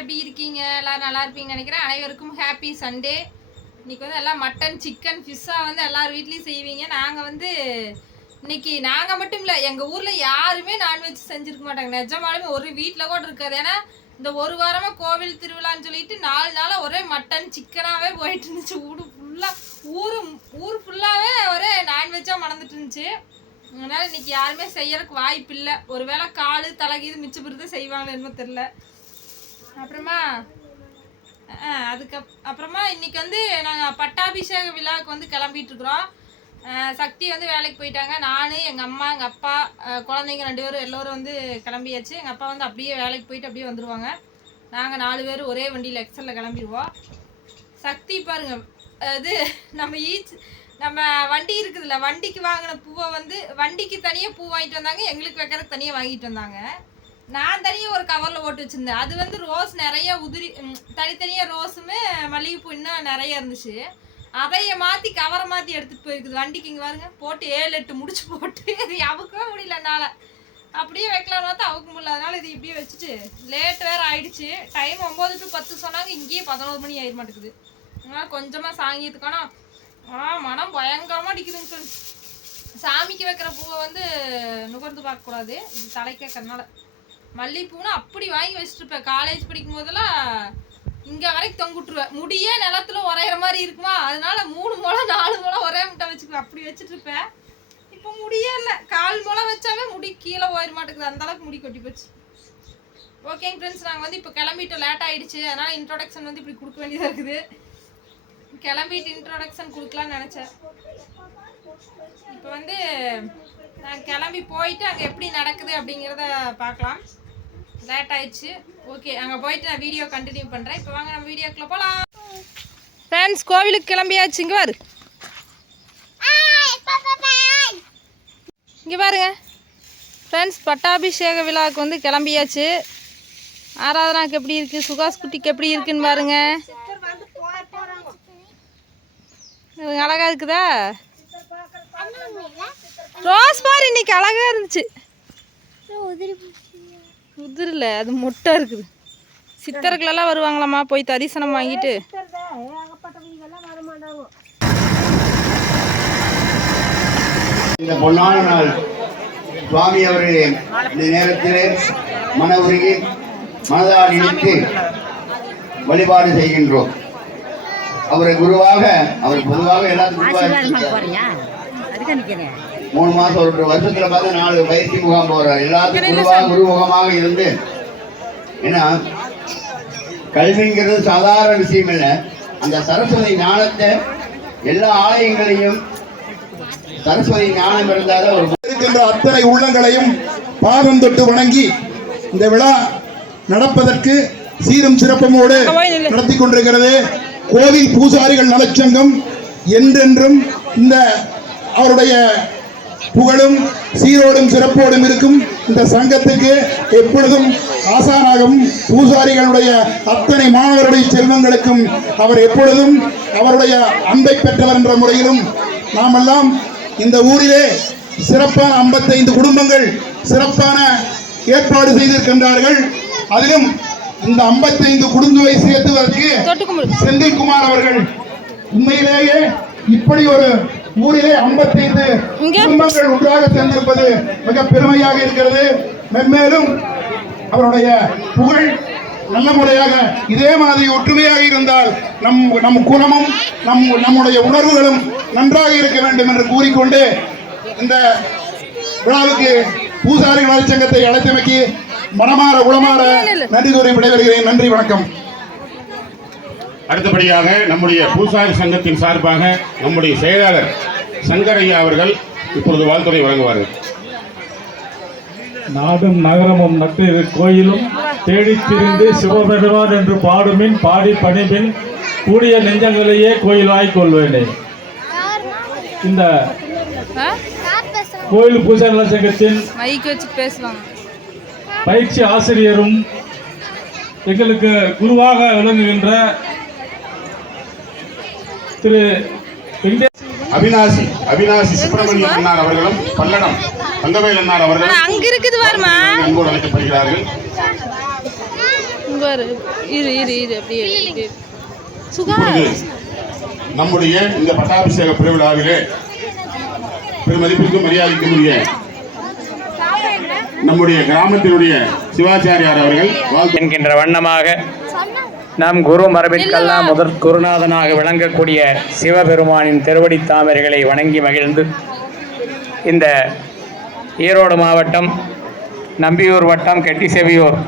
எப்படி இருக்கீங்க? எல்லாரும் நல்லா இருப்பீங்கன்னு நினைக்கிறேன். அனைவருக்கும் ஹாப்பி சண்டே. இன்னைக்கு வந்து எல்லாம் மட்டன், சிக்கன், ஃபிஷ்ஷா வந்து எல்லார் வீட்லேயும் செய்வீங்க. நாங்கள் வந்து இன்னைக்கு நாங்கள் மட்டும் இல்லை, எங்கள் ஊரில் யாருமே நான்வெஜ் செஞ்சுருக்க மாட்டாங்க. நிஜமாலுமே ஒரு வீட்டில் கூட இருக்காது. ஏன்னா இந்த ஒரு வாரமாக கோவில் திருவிழான்னு சொல்லிட்டு 4 நாளாக ஒரே மட்டன் சிக்கனாகவே போயிட்டு இருந்துச்சு. ஊர் ஃபுல்லாகவே ஒரே நான்வெஜ்ஜாக மணந்துட்டு இருந்துச்சு. அதனால் இன்னைக்கு யாருமே செய்யறதுக்கு வாய்ப்பு இல்லை. ஒருவேளை காலு தலைக்கு இது மிச்சம் பிறகு செய்வாங்களோ என்னமோ தெரில. அப்புறமா அப்புறமா இன்னைக்கு வந்து நாங்கள் பட்டாபிஷேக விழாவுக்கு வந்து கிளம்பிட்டு இருக்கிறோம். சக்தி வந்து வேலைக்கு போயிட்டாங்க. நான், எங்கள் அம்மா, எங்கள் அப்பா, குழந்தைங்க 2 பேரும் எல்லோரும் வந்து கிளம்பியாச்சு. எங்கள் அப்பா வந்து அப்படியே வேலைக்கு போயிட்டு அப்படியே வந்துடுவாங்க. நாங்கள் 4 பேர் ஒரே வண்டியில் எக்ஸலில் கிளம்பிடுவோம். சக்தி பாருங்க, இது நம்ம வண்டி இருக்குதுல்ல, வண்டிக்கு வாங்கின பூவை வந்து வண்டிக்கு தனியாக பூ வாங்கிட்டு வந்தாங்க, எங்களுக்கு வைக்கிறதுக்கு தனியாக வாங்கிட்டு வந்தாங்க. நான் தனியாக ஒரு கவரில் போட்டு வச்சுருந்தேன். அது வந்து ரோஸ் நிறைய தனித்தனியாக ரோஸுமே மல்லிகைப்பூ இன்னும் நிறைய இருந்துச்சு. அதையை மாற்றி கவரை மாற்றி எடுத்துகிட்டு போயிருக்குது வண்டிக்கு. இங்கே பாருங்க, போட்டு 7-8 முடிச்சு போட்டு இது அவுக்கவே முடியல என்னால். அப்படியே வைக்கலான்னு பார்த்தா அவுக்க முடியல. அதனால் இது இப்படியே வச்சுட்டு லேட் வேறு ஆகிடுச்சு. டைம் 9 to 10 சொன்னாங்க, இங்கேயே 11 மணி ஆயிட மாட்டேங்குது. அதனால் கொஞ்சமாக சாங்கியத்துக்கான மனம் பயங்கரமாக அடிக்குதுங்க ஃப்ரெண்ட்ஸ். சாமிக்கு வைக்கிற பூவை வந்து நுகர்ந்து பார்க்கக்கூடாது, இது தலைக்க கண்ணால். மல்லிகைப்பூனா அப்படி வாங்கி வச்சுட்டுருப்பேன். காலேஜ் படிக்கும் போதெல்லாம் இங்கே வரைக்கும் தொங்கிட்டுருவேன். முடியே நிலத்துல உரையிற மாதிரி இருக்குமா, அதனால 3 முளம் 4 முளம் ஒரே முட்டை வச்சுக்குவேன். அப்படி வச்சுட்டுருப்பேன். இப்போ முடியே இல்லை, 4 முளம் வச்சாவே முடி கீழே போயிட மாட்டேங்குது. அந்தளவுக்கு முடி கொட்டி போச்சு. ஓகேங்க ஃப்ரெண்ட்ஸ், நாங்கள் வந்து இப்போ கிளம்பிட்டு லேட் ஆகிடுச்சு. அதனால் இன்ட்ரோடக்ஷன் வந்து இப்படி கொடுக்க வேண்டியதாக இருக்குது. கிளம்பிட்டு இன்ட்ரோடக்ஷன் கொடுக்கலான்னு நினச்சேன். இப்போ வந்து நான் கிளம்பி போயிட்டு அங்கே எப்படி நடக்குது அப்படிங்கிறத பார்க்கலாம். லேட் ஆயிடுச்சு. ஓகே, அங்கே போயிட்டு நான் வீடியோ கண்டினியூ பண்ணுறேன். இப்போ வாங்க நம்ம வீடியோக்குள்ளே போகலாம். ஃப்ரெண்ட்ஸ், கோவிலுக்கு கிளம்பியாச்சு. இங்கே பாரு, இங்கே பாருங்க ஃப்ரெண்ட்ஸ், பட்டாபிஷேக விழாவுக்கு வந்து கிளம்பியாச்சு. ஆராதனாக்கு எப்படி இருக்குது, சுகாஸ் குட்டிக்கு எப்படி இருக்குன்னு பாருங்க. அழகா இருக்குதா ரோஸ் பாரு, இன்னைக்கு அழகா இருந்துச்சு. உதிரல, அது மொட்டை இருக்குது. சித்தர்களெல்லாம் வருவாங்களாம்மா, போய் தரிசனம் வாங்கிட்டு. இந்த பொன்னான நாள் சுவாமி அவர்களே இந்த நேரத்திலே மன உருகி மனதால் நினைத்து வழிபாடு செய்கின்றோம். அவரை குருவாக, அவர் பொதுவாக எல்லாத்துக்கும் 3 மாசம் ஒரு வருஷத்துல பார்த்து 4 பயிற்சி முகாம் போறார். எல்லாத்துக்கும் குருவாக குருமுகமாக இருந்து. ஏன்னா கல்விங்கிறது சாதாரண விஷயம் இல்லை. அந்த சரஸ்வதி ஞானத்தை எல்லா ஆலயங்களையும் சரஸ்வதி ஞானம் இருந்தாலும் ஒரு இருக்கின்ற அத்தனை உள்ளங்களையும் பாதம் தொட்டு வணங்கி இந்த விழா நடப்பதற்கு சீரும் சிறப்பமோடு நடத்தி கொண்டிருக்கிறது கோவில் பூசாரிகள் நலச்சங்கம். என்றென்றும் இந்த அவருடைய புகழும் சீரோடும் சிறப்போடும் இருக்கும் இந்த சங்கத்துக்கு எப்பொழுதும் ஆசானாகவும் பூசாரிகளுடைய அத்தனை மாணவருடைய செல்வங்களுக்கும் அவர் எப்பொழுதும் அவருடைய அன்பை பெற்றவர் என்ற முறையிலும் நாமெல்லாம் இந்த ஊரிலே சிறப்பான 55 குடும்பங்கள் சிறப்பான ஏற்பாடு செய்திருக்கின்றார்கள். அதிலும் இந்த 55 குடும்பங்களை சேர்த்துவதற்கு செந்தில்குமார் அவர்கள் உண்மையிலேயே இப்படி ஒரு ஊரிலே 55 குடும்பங்கள் ஒன்றாக சேர்ந்திருப்பது மிக பெருமையாக இருக்கிறது. மென்மேலும் அவருடைய புகழ் நல்ல முறையாக இதே மாதிரி ஒற்றுமையாக இருந்தால் நம் குணமும் நம்முடைய உணர்வுகளும் நன்றாக இருக்க வேண்டும் என்று கூறிக்கொண்டு இந்த விழாவுக்கு பூசாரி நலச்சங்கத்தை அழைத்தமைக்கு மனமாற உளமாற நன்றி கூறி விடைபெறுகிறேன். நன்றி, வணக்கம். அடுத்தபடியாக நம்முடைய பூசாரி சங்கத்தின் சார்பாக நம்முடைய செயலாளர் சங்கரையா அவர்கள் இப்பொழுது வாழ்த்துறை வழங்குவார்கள். நாடும் நகரமும் நட்டிரு கோயிலும் தேடித் திரிந்து சிவபெருமான் என்று பாடுமின் பாடி பணிமின் கூடிய நெஞ்சங்களையே கோயிலாய் கொள்வேனே. இந்த கோயில் பூசாரி நல சங்கத்தின் பயிற்சி ஆசிரியரும் எங்களுக்கு குருவாக விளங்குகின்ற திரு அவினாசி சுப்பிரமணியம் அண்ணார் அவர்களும் பல்லடம் தங்கவேல் அண்ணார் அவர்களும் அன்போடு அழைக்கப்படுகிறார்கள். நம்முடைய இந்த பட்டாபிஷேக பெருவிழாவிலே பெருமதிப்பிற்கும் மரியாதைக்குரிய நம்முடைய கிராமத்தினுடைய சிவாச்சாரியார் அவர்கள் என்கின்ற வண்ணமாக நம் குரு மரபிற்கெல்லாம் முதற் குருநாதனாக விளங்கக்கூடிய சிவபெருமானின் திருவடி தாமரைகளை வணங்கி மகிழ்ந்து இந்த ஈரோடு மாவட்டம் நம்பியூர் வட்டம் கெட்டிசெவியூர்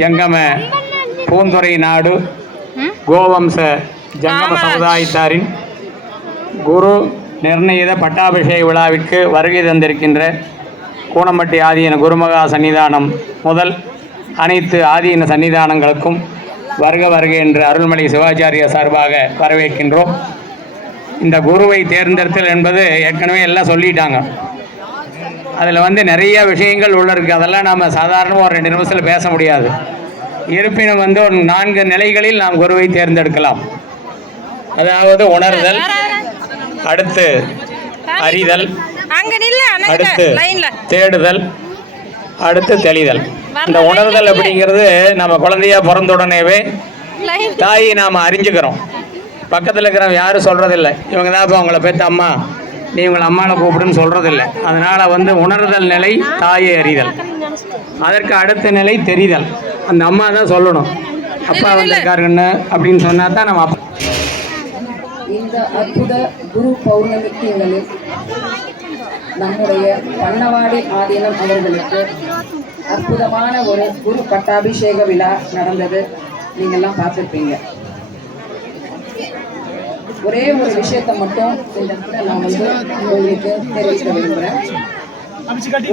ஜங்கம பூந்துறை நாடு கோவம்ச ஜங்கம சமுதாயத்தாரின் குரு நிர்ணயித பட்டாபிஷேக விழாவிற்கு வருகை தந்திருக்கின்ற கூனம்பட்டி ஆதீன குருமகா சன்னிதானம் முதல் அனைத்து ஆதீன சன்னிதானங்களுக்கும் வருக வருக என்று அருள்மலை சிவாச்சாரிய சார்பாக வரவேற்கின்றோம். இந்த குருவை தேர்ந்தெடுத்தல் என்பது ஏற்கனவே எல்லாம் சொல்லிட்டாங்க. அதில் நிறைய விஷயங்கள் உள்ள இருக்குது. அதெல்லாம் நாம் சாதாரணமாக ஒரு 2 நிமிஷத்தில் பேச முடியாது. இருப்பினும் ஒரு 4 நிலைகளில் நாம் குருவை தேர்ந்தெடுக்கலாம். அதாவது உணர்தல், அடுத்து அறிதல், அடுத்து தேடுதல், அடுத்து தெளிதல். இந்த உணர்தல் அப்படிங்கிறது நம்ம குழந்தையா பிறந்த உடனேவே தாயை நாம் அறிஞ்சுக்கிறோம். பக்கத்தில் இருக்கிறவங்க யாரும் சொல்கிறதில்லை, இவங்க தான் இப்போ அவங்கள பெற்ற அம்மா, நீ இவங்களை அம்மாவை கூப்பிடுன்னு சொல்கிறதில்லை. அதனால் உணர்தல் நிலை தாயை அறிதல். அதற்கு அடுத்த நிலை தெரிதல். அந்த அம்மா தான் சொல்லணும், அப்பா வந்திருக்காருன்னு அப்படின்னு சொன்னால் தான் நம்ம அப்பா. இந்த அற்புத குரு பௌர்ணமி திங்களில் நம்முடைய பண்ணவாடி ஆதீனம் அவர்களுக்கு அற்புதமான ஒரு குரு பட்டாபிஷேக விழா நடந்தது. நீங்கள்லாம் பார்த்துருப்பீங்க. ஒரே ஒரு விஷயத்தை மட்டும் இந்த இடத்துல நான் உங்களுக்கு தெரிவிக்க விரும்புகிறேன்.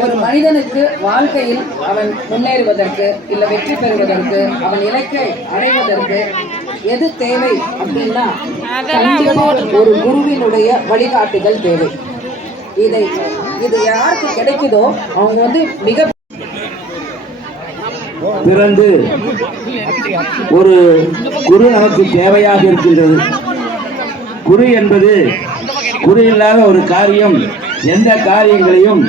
ஒரு மனிதனுக்கு வாழ்க்கையில் அவன் முன்னேறுவதற்கு இல்லை வெற்றி பெறுவதற்கு அவன் இலக்கை அடைவதற்கு எது தேவை அப்படின்னா ஒரு குருவினுடைய வழிகாட்டுதல் தேவை. இது யாருக்கு கிடைக்குதோ அவங்க மிக பிறந்து ஒரு குரு நமக்கு தேவையாக இருக்கின்றது. குரு என்பது குரு இல்லாத ஒரு காரியம், எந்த காரியங்களையும்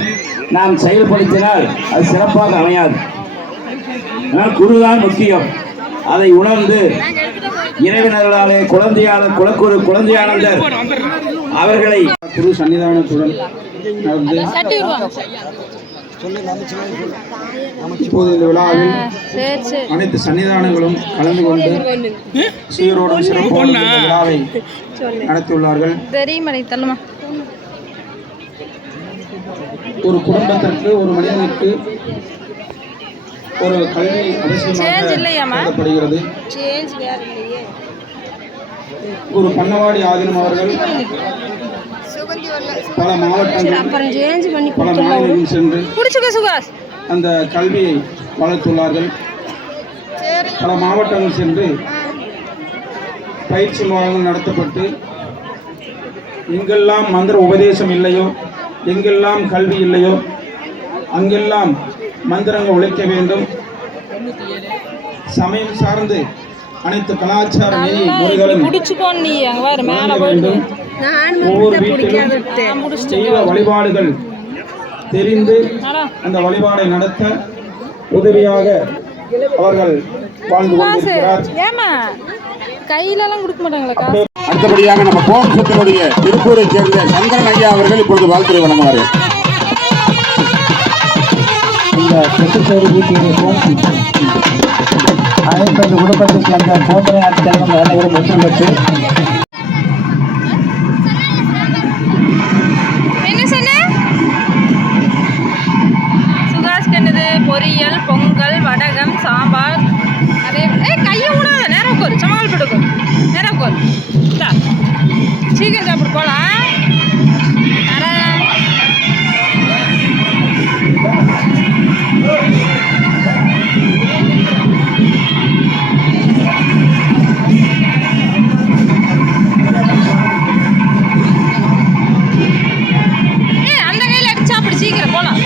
நாம் செயல்படுத்தினால் அது சிறப்பாக அமையாது. ஆனால் குருதான் முக்கியம். அதை உணர்ந்து இறைவனர்களாலே குலக்குரு குழந்தையானந்தர் அவர்களை குரு சன்னிதானத்துடன் நடந்து இப்போது இந்த விழாவில் அனைத்து சன்னிதானங்களும் கலந்து கொண்டு சீரோடும் சிறப்போடும் இந்த விழாவை நடத்தியுள்ளார்கள். ஒரு குடும்பத்திற்கு, ஒரு மனிதனுக்கு ஒரு கல்வி அவசியமாக கருதப்படுகிறது. ஒரு பண்ணவாடி ஆதீனம் அவர்கள் பல மாவட்டங்கள் பல மாநிலங்களில் சென்று அந்த கல்வியை வளர்த்துள்ளார்கள். பல மாவட்டங்கள் சென்று பயிற்சி முகாம்கள் நடத்தப்பட்டு எங்கெல்லாம் மந்திர உபதேசம் இல்லையோ, எங்கெல்லாம் கல்வி இல்லையோ அங்கெல்லாம் மந்திரங்கள் உழைக்க வேண்டும். சமயம் சார்ந்து அனைத்து கலாச்சார நெறி முறைகளும் வேண்டும். ஒவ்வொரு வீட்டிலும் தெய்வ வழிபாடுகள் தெரிந்து அந்த வழிபாடை நடத்த உதவியாக அவர்கள் வாழ்ந்து கொண்டிருக்கிறார். அடுத்தபடியாக நம்ம கோபுரத்தினுடைய திருப்பூரை சேர்ந்த சங்கரன் ஐயா அவர்கள் இப்பொழுது வாழ்த்துறை வழங்குவார்கள். இந்த செட்டுச்சேரி வீட்டிற்கும் அனைத்து குடும்பத்தை சேர்ந்த போதனை ஆட்சியர்கள் அனைவரும் வெற்றி பெற்று பொரியல், பொங்கல், வடகம், சாம்பார், அதே கையை விடாத நேரம் கோர் சமாள் போட்டுக்கோ, நேரம் கோர் சீக்கிரம் சாப்பிட்டு போகலாம். அந்த கையில் எடுத்து சாப்பிடு, சீக்கிரம் போகலாம்.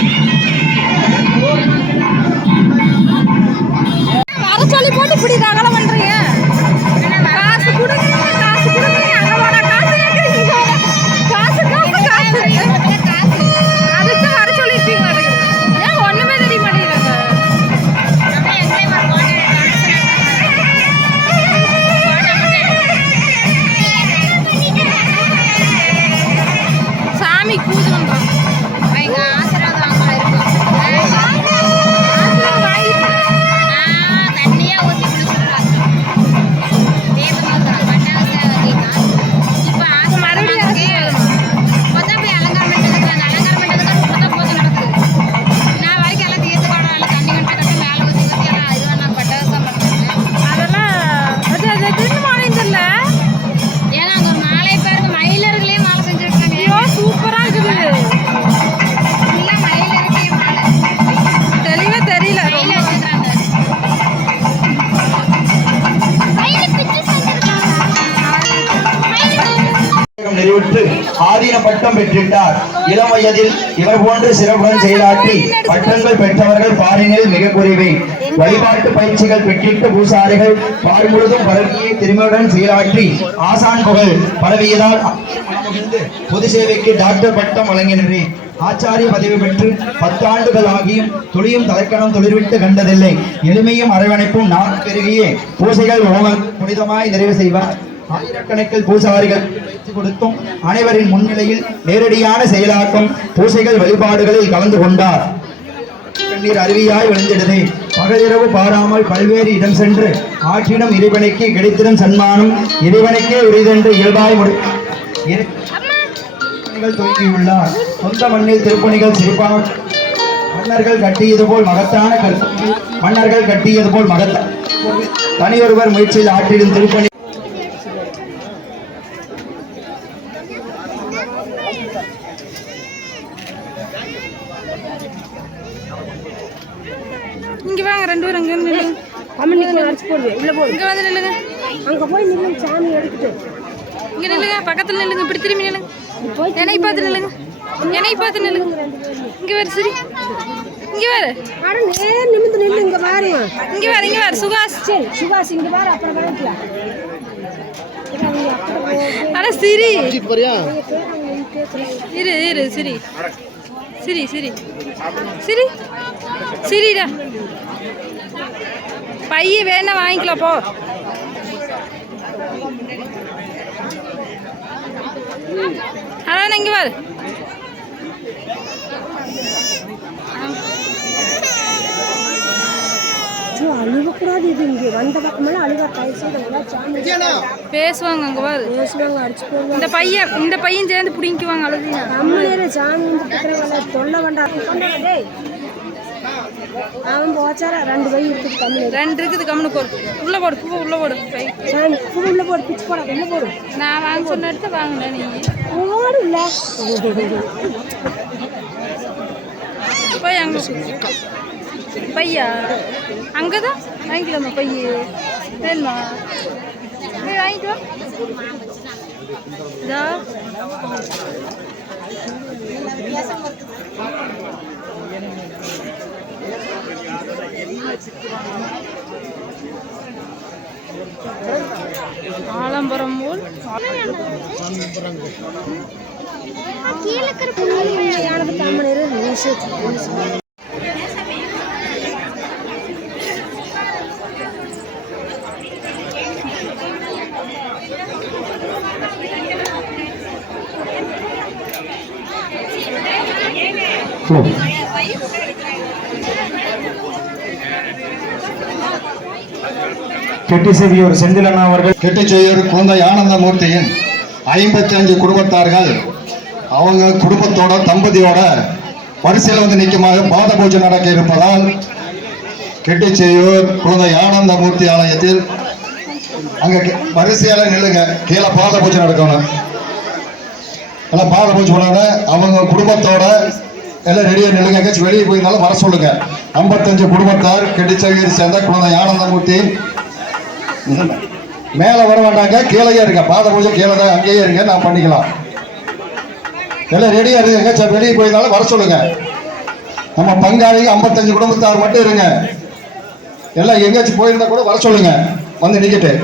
சொல்லி போட்டு இப்படி ரகலை பண்றீங்க. காசு கொடுங்க, காசு கொடுங்க, அங்க வாடா, காசு கேட்குறீங்க. நிறைவுற்று ஆதீன பட்டம் பெற்றிட்டார். இளம் வயதில் இவர் போன்று சிறப்புடன் செயலாற்றி பட்டங்கள் பெற்றவர்கள் பாரினில் மிக குறைவே. வழிபாட்டு பயிற்சிகள் பெற்றிட்ட பூசாரிகள் பார் முழுதும் பரவியை திறமையுடன் செயலாற்றி ஆசான் புகழ் பரவியதால் பொது சேவைக்கு டாக்டர் பட்டம் வழங்கினரே. ஆச்சாரிய பதவி பெற்று 10 ஆண்டுகள் ஆகியும் துளியும் தலைக்கணம் தொழிற்விட்டு கண்டதில்லை. எளிமையும் அரவணைப்பும் நான் பெருகியே பூசைகள் புனிதமாய் நிறைவு செய்வார். ஆயிரக்கணக்கில் பூசாரிகள் கொடுத்தும் அனைவரின் முன்னிலையில் நேரடியான செயலாக்கம் பூசைகள் வழிபாடுகளில் கலந்து கொண்டார். கண்ணீர் அருவியாய் விழுந்திடுது. பகலிரவு பாராமல் பல்வேறு இடம் சென்று ஆற்றிடம் இறைவனுக்கு கிடைத்திடும் சன்மானம் இறைவனுக்கே உரிதென்று இயல்பாய் துவங்கியுள்ளார். சொந்த மண்ணில் திருப்பணிகள் சிறப்பான மன்னர்கள் கட்டியது போல் மகத்தான தனியொருவர் முயற்சியில் ஆற்றிடும் திருப்பணி இங்க வாங்க, 2 பேரும் அங்க நில்லுங்க. அடிச்சு போடுவேன். உள்ள போடு. இங்க வந்து நில்லுங்க. அங்க போய் நில்லுங்க, சாமி எடுத்துட்டு. இங்க நில்லுங்க, பக்கத்துல நில்லுங்க, இப்படி திரும்பி நில்லுங்க. என்னை பார்த்து நில்லுங்க, என்னை பார்த்து நில்லுங்க. இங்க வேறு சரி, இங்க வேறு. அட நேர் நிமிந்து நில்லு. இங்க பாருங்க, இங்க வேறு, இங்க வேறு. சுகாஸ், சரி சுகாஸ் இங்க பாரு. அப்புறம் வரலாம். அட சிரி இரு இரு சிரி சிரி சிரி சிரி சிரிடா. பைய வேணா வாங்கிக்கலாம் போ. அதான் இங்க பாரு. அழுகக்கூடாது. இது இங்க வந்த பக்கமெல்லாம் அழுகா பேசுவாங்க. அங்க பாரு, பேசுவாங்க, அடிச்சு போடுவாங்க. இந்த பையன் சேர்ந்து பிடிக்குவாங்க. அழுதுங்க அம்மனே சாமி வந்து தொல்லை வேண்டாம். அவன் போச்சாரா 2 பை இருக்குது. கம்மி 2 இருக்குது. கம்முனு போடு. உள்ள போடு, பூ உள்ள போடு. சாமி பூ உள்ள போடு. பிச்சு போட உள்ள போடு. நான் வாங்க சொன்ன இடத்த வாங்கின நீ ஓடு இல்ல போய் அங்க பையா அங்கதான் வாங்கிக்கலாமா? பைய வேணுமா? போய் வாங்கிட்டு வா. இதா ஆலம்பரம் போல் கெட்டிச்செவியூர் செந்திலண்ணா அவர்கள். கெட்டிச்செவியூர் குழந்தை ஆனந்தமூர்த்தியின் 55 குடும்பத்தார்கள் அவங்க குடும்பத்தோட தம்பதியோட வரிசையில் வந்து நிற்குமாக பாத பூஜை நடக்க இருப்பதால் கெட்டிச்செவியூர் குழந்தை ஆனந்தமூர்த்தி ஆலயத்தில் அங்க வரிசையால நில்லுங்க. கீழே பாத பூஜை நடக்கணும். எல்லாம் பாத பூஜை பண்ணாங்க. அவங்க குடும்பத்தோட எல்லாம் ரெடியா நில்லுங்க. எங்கேயாச்சும் வெளியே போயிருந்தாலும் வர சொல்லுங்க. 55 குடும்பத்தார் கெட்டிச்செவியூர் சேர்ந்த குழந்தை ஆனந்தமூர்த்தி. மேல வர வேண்டாங்க, கீழே இருங்க. பாத பூஜை கீழே தான், அங்கேயே இருங்க. நான் பண்ணிக்கலாம். எல்லாம் ரெடியா இருங்க. எங்கேயாச்சும் வெளியே போயிருந்தாலும் வர சொல்லுங்க. நம்ம பங்காளி 55 குடும்பத்தார் மட்டும் இருங்க. எல்லாம் எங்கேயாச்சும் போயிருந்தா கூட வர சொல்லுங்க. வந்து நிக்கிட்டு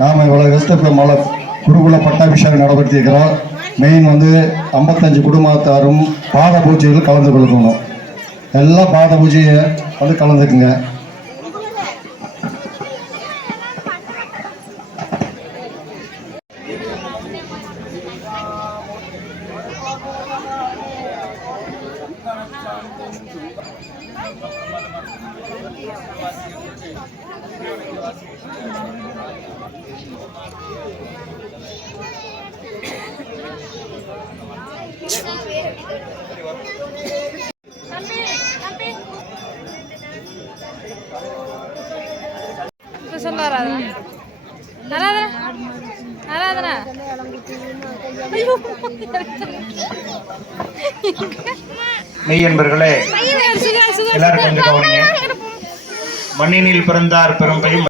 நாம இவ்வளவு கஷ்டப்பட மலை குருகுல பட்டாபிஷேகம் நடத்திருக்கிறோம். மெயின் வந்து 55 குடும்பத்தாரும் பாத பூஜையில் கலந்து கொள்ளணும். எல்லாம் பாத பூஜையை வந்து கலந்துக்குங்க. இப்ப சொல்ல ஆராதனா ஆராதனா ஐயோ மெய் என்பர்களே சுகா எல்லாரும் கொஞ்சம் கவனிங்க. மண்ணினில் பிறந்தார் பெரும் பெரும்